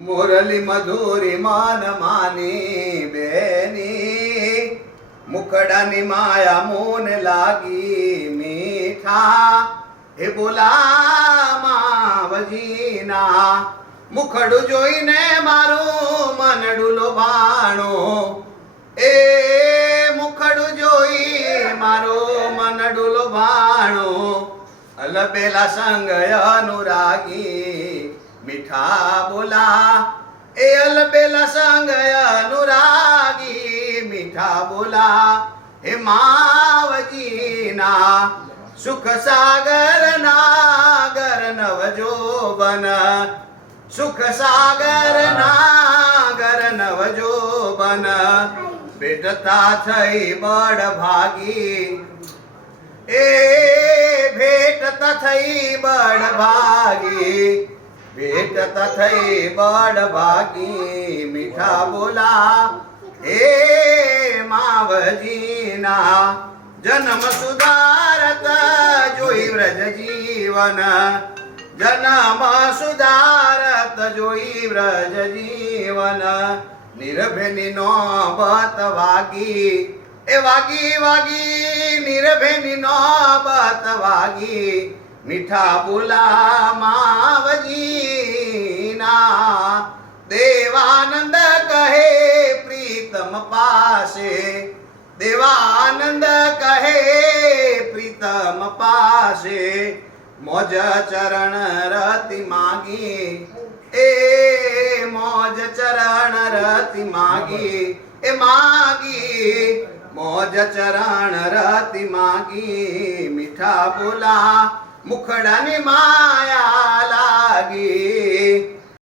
मुरली मधुरी मान मानी बेनी मुखड़ानी माया मोन लागी मीठा हे बोला मावजीना मुखड़ू जोईने मारू मनडू लोभाणो ए मुखड़ू जोई मारो मनडू लोभाणो अलबेला संग अनुरागी मीठा बोला ए अलबेला संग अनुरागी मीठा बोला हे मावजीना सुख सागर नागर नवजोबन सुख सागर नागर नवजोबन भेटता थई बड़ भागी ए भेटता थई बड़ भागी भेटता थई बड़ भागी मीठा बोला हे मावजीना जन्म सुधारत जोई व्रज जीवन जन्म सुधारत जोई व्रज जीवन निरभेनी नौबत वागी ए वागी वागी निरभेनी नौबत वागी मीठा बोला मावजीना देवानंद कहे प्रीतम पासे देवानंद कहे प्रीतम पासे मौज चरण रति मागी ए मौज चरण रति मागी ए मागी मौज चरण रति मागी मीठा बोला मुखड़ानी माया लागी